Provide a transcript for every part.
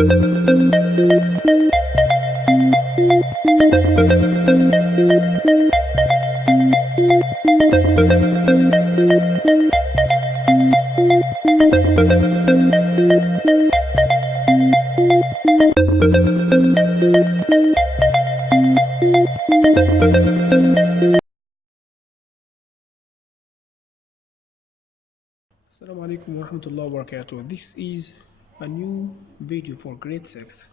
Assalamu alaikum wa rahmatullahi wa barakatuh. This is a new video for grade 6.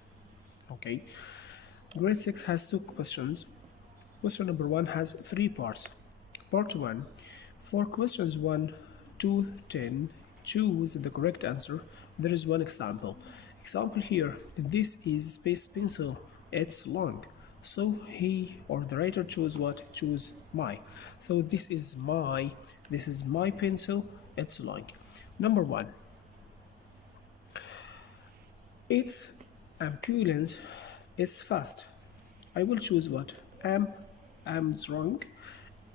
Okay, grade 6 has two questions. Question number 1 has 3 parts. Part 1, for questions 1 to 10, choose the correct answer. There is one example. Example here, this is space pencil, it's long. So he or the writer choose what? Choose my. So this is my pencil, it's long. Number 1, its ambulance is fast. I will choose what? Am is wrong,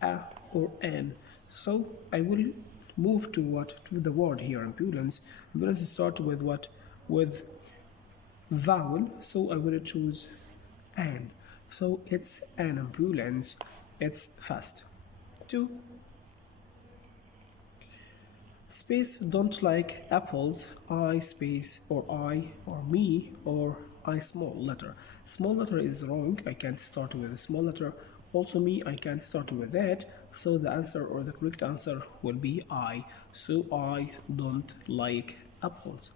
a or an. So I will move to what? To the word here, ambulance. Ambulance start with what? With vowel. So I will choose an. So it's an ambulance, it's fast. 2, space don't like apples. I space or I or me or I small letter. Small letter is wrong. I can't start with a small letter. Also me, I can't start with that. So the answer or the correct answer will be I. So I don't like apples.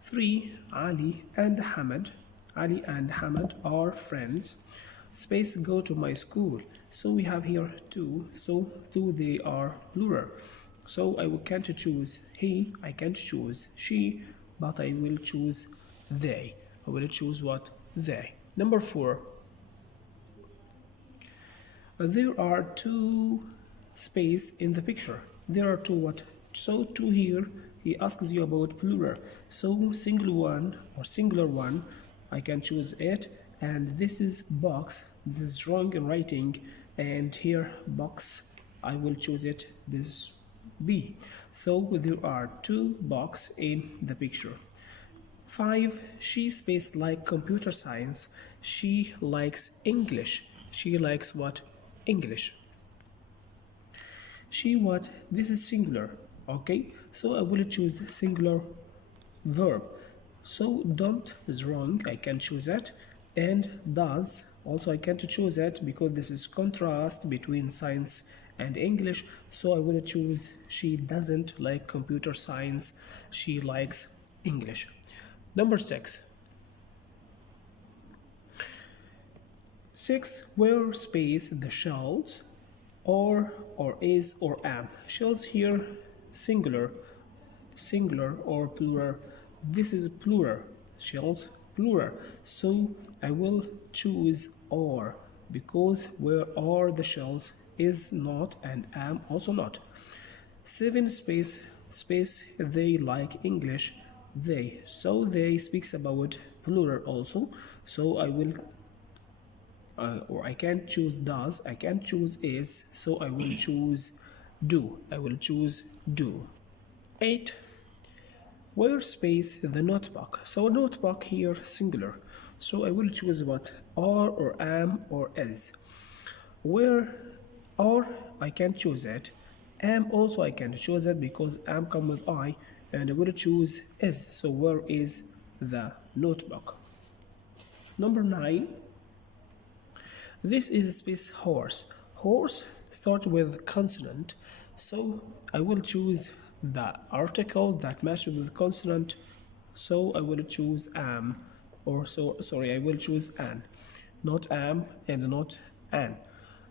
3, Ali and Hamad. Ali and Hamad are friends. Space go to my school. So we have here 2. So 2 they are plural. So I can't choose he, I can't choose she, but I will choose they. I will choose what? They. Number 4. There are 2 space in the picture. There are 2 what? So 2 here, he asks you about plural. So single one or singular one, I can choose it. And this is box. This is wrong in writing. And here box, I will choose it. This B. So there are 2 box in the picture. 5, she space like computer science. She likes English. She likes what? English. She what? This is singular. Okay, so I will choose singular verb. So don't is wrong, I can choose that. And does also I can't choose that because this is contrast between science and English. So I will choose she doesn't like computer science, she likes English. Number 6. 6, where space the shells or is or am. Shells here singular or plural. This is plural. Shells plural. So I will choose or because where are the shells is not and am also not. 7, space they like English. They. So they speaks about plural also. So I will or I can't choose does, I can't choose is, so I will choose do. I will choose do. 8, where space the notebook. So notebook here singular. So I will choose what? Are or am or is. Where or I can't choose it. Am also I can't choose it because am come with I, and I will choose is. So where is the notebook? Number 9. This is space horse. Horse start with consonant. So I will choose the article that matches with consonant. So I will choose am, or so sorry, I will choose an, not am and not an.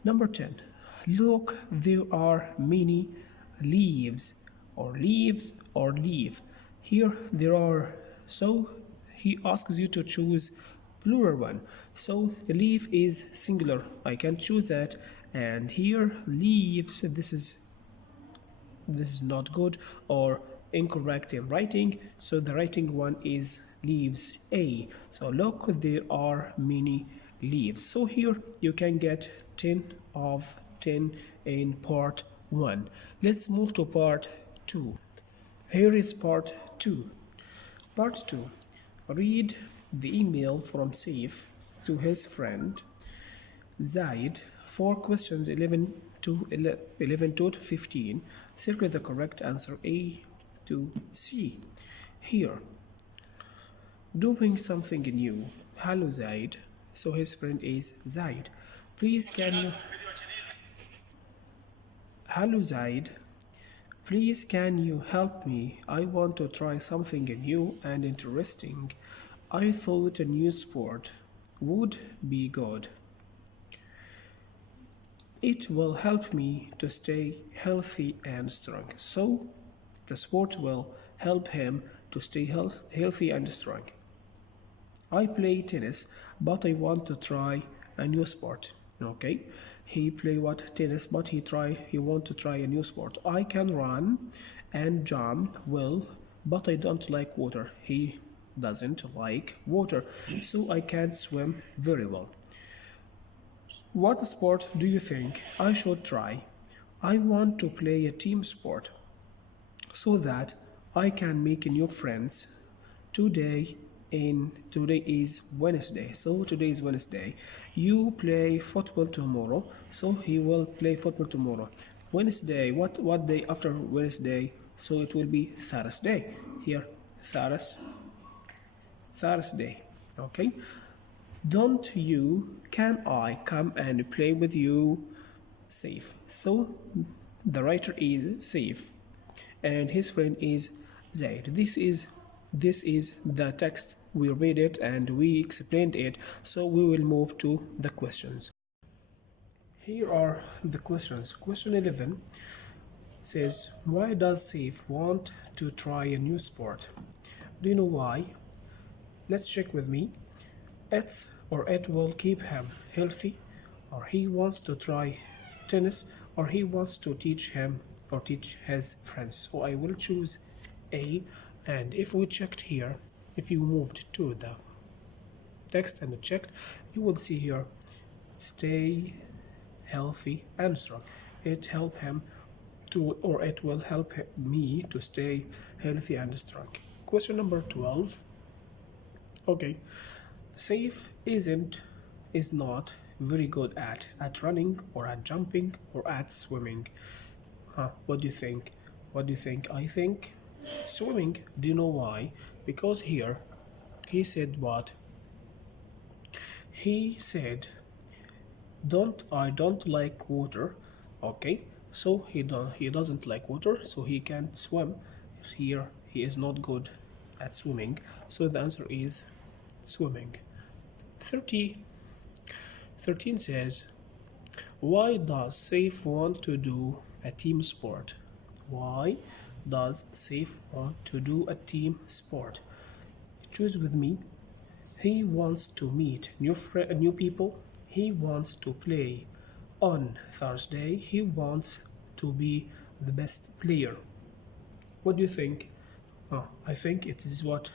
Number 10. Look, there are many leaves or leaf. Here there are, so he asks you to choose plural one. So leaf is singular, I can choose that. And here leaves, this is not good or incorrect in writing, so the writing one is leaves A. So look, there are many leaves. So here you can get 10 of 10 in part 1. Let's move to part 2. Here is part 2. Part 2. read the email from Saif to his friend Zaid for questions 11 to 15. Circle the correct answer A to C. Here, doing something new. Hello Zaid. So his friend is Zaid. Please can you Hello Zaid. Please can you help me? I want to try something new and interesting. I thought a new sport would be good. It will help me to stay healthy and strong. So the sport will help him to stay healthy and strong. I play tennis, but I want to try a new sport. Okay, he play what tennis, but he want to try a new sport. I can run and jump well, but I don't like water. He doesn't like water, so I can't swim very well. What sport do you think I should try? I want to play a team sport so that I can make new friends. Today is Wednesday. So today is Wednesday. You play football tomorrow. So he will play football tomorrow. Wednesday. What day after Wednesday? So it will be Thursday. Here, Thursday. Okay. Don't you? Can I come and play with you? Safe. So the writer is Safe, and his friend is Zaid. This is the text. We read it and we explained it. So we will move to the questions. Here are the questions. Question 11 says, why does Saif want to try a new sport? Do you know why? Let's check with me. It will keep him healthy, or he wants to try tennis, or he wants to teach him or teach his friends. So I will choose A. And if we checked here, if you moved to the text and checked, you will see here, stay healthy and strong. It will help me to stay healthy and strong. Question number 12. Okay, Saif is not very good at running or at jumping or at swimming. What do you think? I think swimming. Do you know why? Because here he said what? He said, I don't like water. Okay, so he doesn't like water, so he can't swim. Here he is not good at swimming, so the answer is swimming. 13 says, why does Saif want to do a team sport? Why does Saif want to do a team sport? Choose with me. He wants to meet new people. He wants to play on Thursday. He wants to be the best player. What do you think? I think it is what?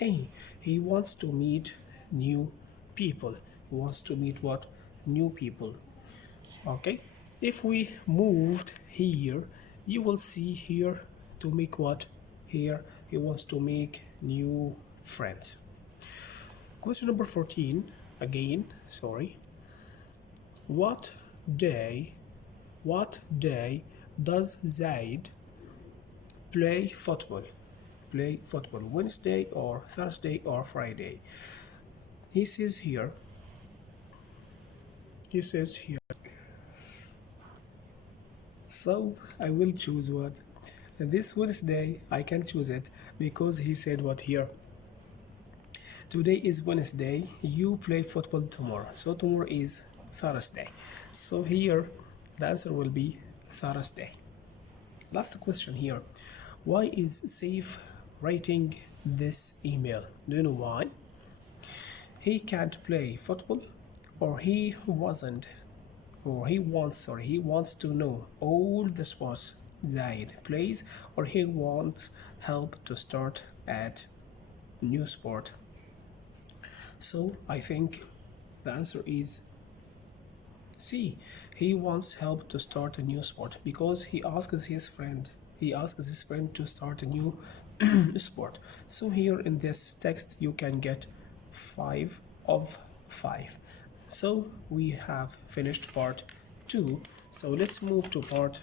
A. He wants to meet new people. He wants to meet what? New people. Okay. If we moved here, you will see here to make what? Here he wants to make new friends. Question number 14 again. Sorry. What day does Zaid play football? Wednesday or Thursday or Friday? He says here. So I will choose what? This Wednesday I can choose it because he said what here? Today is Wednesday, you play football tomorrow. So tomorrow is Thursday. So here the answer will be Thursday. Last question here. Why is Saif writing this email? Do you know why? He can't play football, or he wants to know all the sports Zaid plays, or he wants help to start at new sport. So I think the answer is C. He wants help to start a new sport because he asks his friend to start a new sport. So here in this text you can get 5 of 5. So we have finished part 2. So let's move to part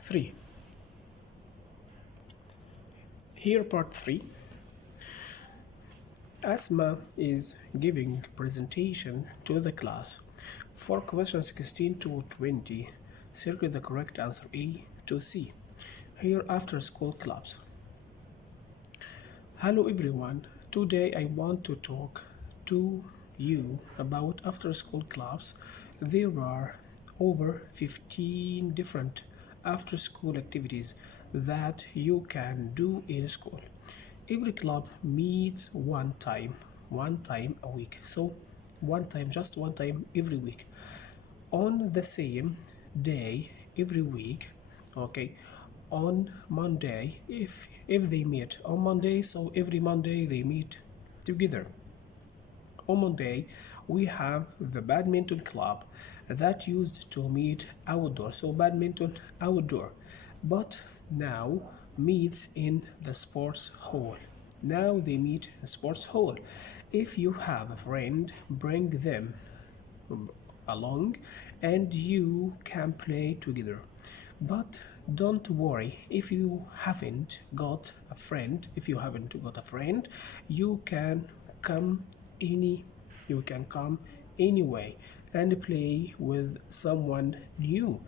3. Here part 3. Asma is giving presentation to the class. For question 16 to 20, circle the correct answer A to C. Here after school clubs. Hello everyone, today I want to talk to you about after school clubs. There are over 15 different after school activities that you can do in school. Every club meets one time a week. So just one time every week on the same day every week. Okay, on Monday, if they meet on Monday, so every Monday they meet together. On Monday we have the badminton club that used to meet outdoor, so badminton outdoor, but now meets in the sports hall. Now they meet in sports hall. If you have a friend, bring them along and you can play together. But don't worry if you haven't got a friend. You can come anyway and play with someone new.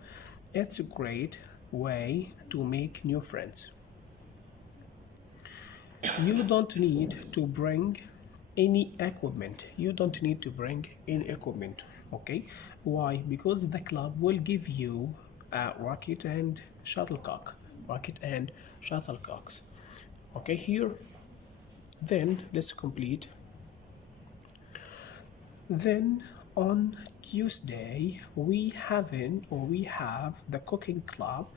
It's a great way to make new friends. You don't need to bring any equipment. Okay, why? Because the club will give you a racket and shuttlecocks. Okay, here then let's complete. Then on Tuesday we have the cooking club.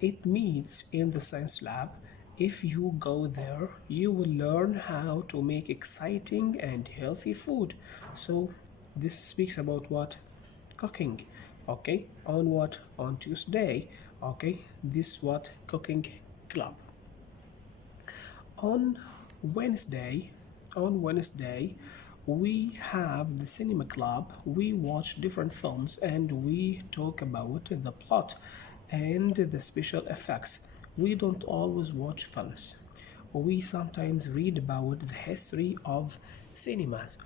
It meets in the science lab. If you go there, you will learn how to make exciting and healthy food. So this speaks about what? Cooking. Okay, on what? On Tuesday. Okay, this what? Cooking club. On Wednesday, we have the cinema club. We watch different films and we talk about the plot and the special effects. We don't always watch films. We sometimes read about the history of cinemas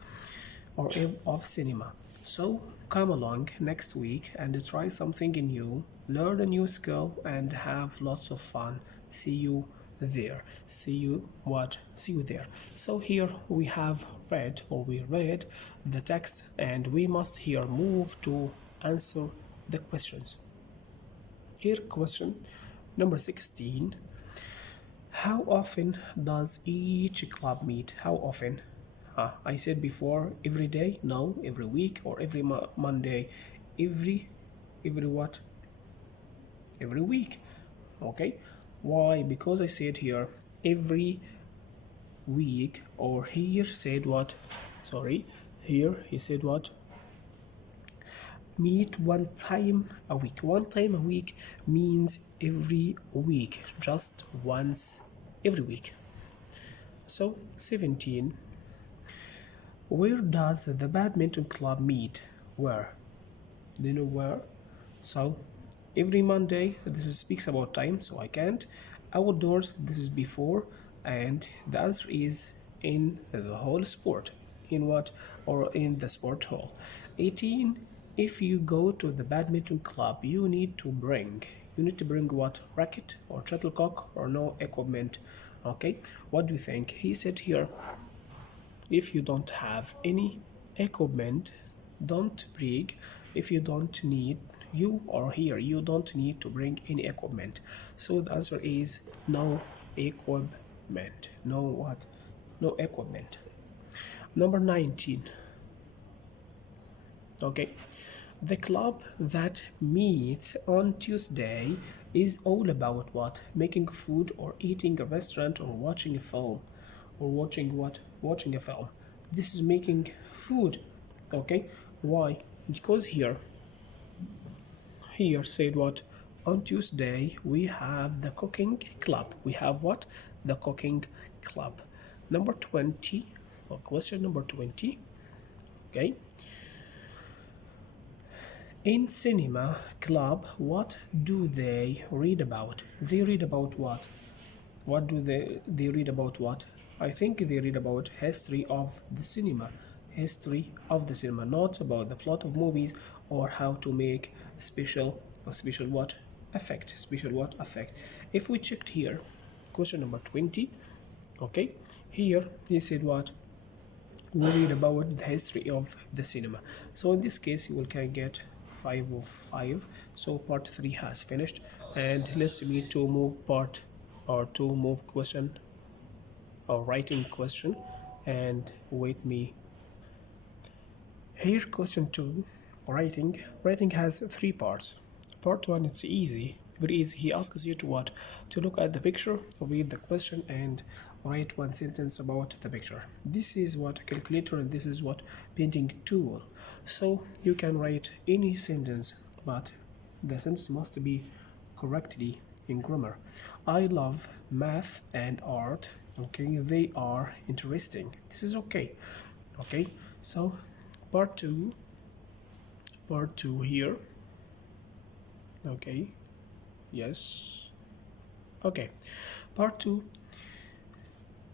or of cinema. So come along next week and try something new, learn a new skill and have lots of fun. See you there. See you there. So here we read the text and we must here move to answer the questions. Here question number 16. How often does each club meet? How often? I said before, every day? No, every week or every Monday. Every what? Every week. Okay. Why? Because I said here every week, or here said what? Sorry, here he said what? Meet one time a week. One time a week means every week, just once every week. So 17. Where does the badminton club meet? Where? Do you know where? So every Monday, this speaks about time, so I can't. Outdoors, this is before, and the answer is in the whole sport. In what? Or in the sport hall. 18. If you go to the badminton club, you need to bring what? Racket or shuttlecock or no equipment. Okay, what do you think? He said here, if you don't have any equipment, don't bring. If you don't need you don't need to bring any equipment. So the answer is no equipment. No what? No equipment. Number 19. Okay, the club that meets on Tuesday is all about what? Making food or eating a restaurant or watching a film. Or watching what? Watching a film. This is making food. Okay, why? Because here said what? On Tuesday we have the cooking club. We have what? the cooking club. Number 20, or question number 20. Okay. In cinema club, what do they read about? They read about what? What do they read about what? I think they read about history of the cinema. History of the cinema, not about the plot of movies or how to make special what effect, special what effect. If we checked here, question number 20, okay, here he said what? We read about the history of the cinema. So in this case, you will can get 5 of 5. So part 3 has finished, and let's me to move part or to move question or writing question, and wait me. Here question 2, writing. Writing has 3 parts. Part 1, it's easy, very easy. He asks you to what? To look at the picture, read the question, and write 1 sentence about the picture. This is what a calculator, and this is what painting tool. So you can write any sentence, but the sentence must be correctly in grammar. I love math and art. Okay, they are interesting. This is okay. Okay, so part 2 here. Okay, yes, okay, part 2.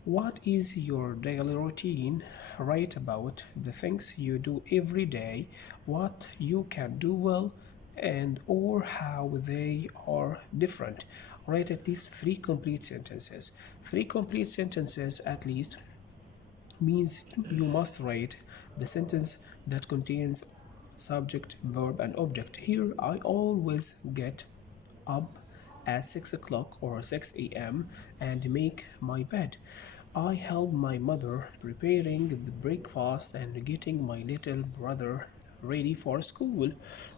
What is your daily routine? Write about the things you do every day, what you can do well, and or how they are different. Write at least 3 complete sentences. 3 complete sentences at least means you must write the sentence that contains subject, verb, and object. Here I always get up at 6 o'clock or 6 a.m. and make my bed. I help my mother preparing the breakfast and getting my little brother ready for school.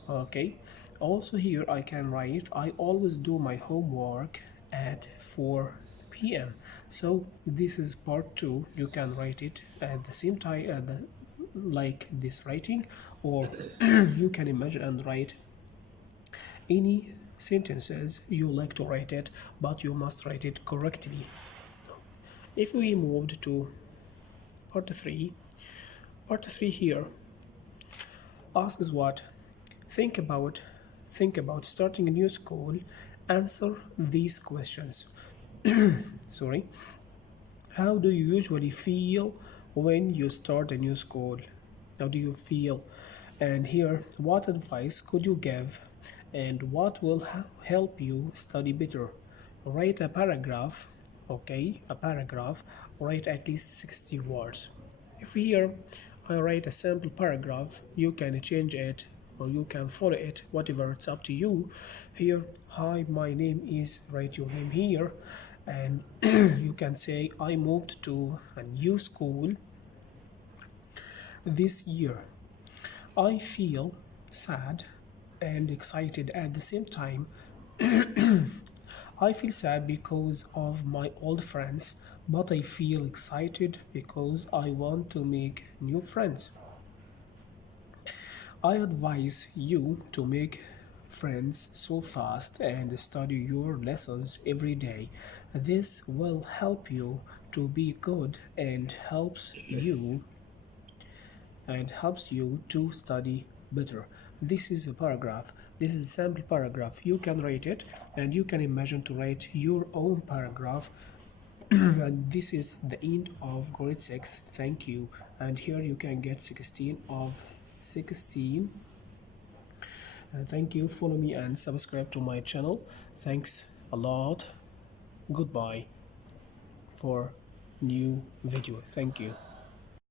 Okay, also here I can write I always do my homework at 4 p.m. So this is part 2. You can write it at the same time like this writing, or you can imagine and write any sentences you like to write it, but you must write it correctly. If we moved to part 3 here asks what? Think about starting a new school. Answer these questions. Sorry. How do you usually feel when you start a new school? How do you feel? And here, what advice could you give? And what will help you study better? Write a paragraph. Okay, a paragraph. Write at least 60 words. If here I write a sample paragraph, you can change it or you can follow it, whatever, it's up to you. Here, hi, my name is, write your name here, and you can say I moved to a new school this year. I feel sad and excited at the same time. I feel sad because of my old friends, but I feel excited because I want to make new friends. I advise you to make friends so fast and study your lessons every day. This will help you to be good and helps you to study better. This is a paragraph. This is a sample paragraph. You can write it and you can imagine to write your own paragraph. And this is the end of grade 6. Thank you. And here you can get 16 of 16. Thank you. Follow me and subscribe to my channel. Thanks a lot. Goodbye for new video. Thank you.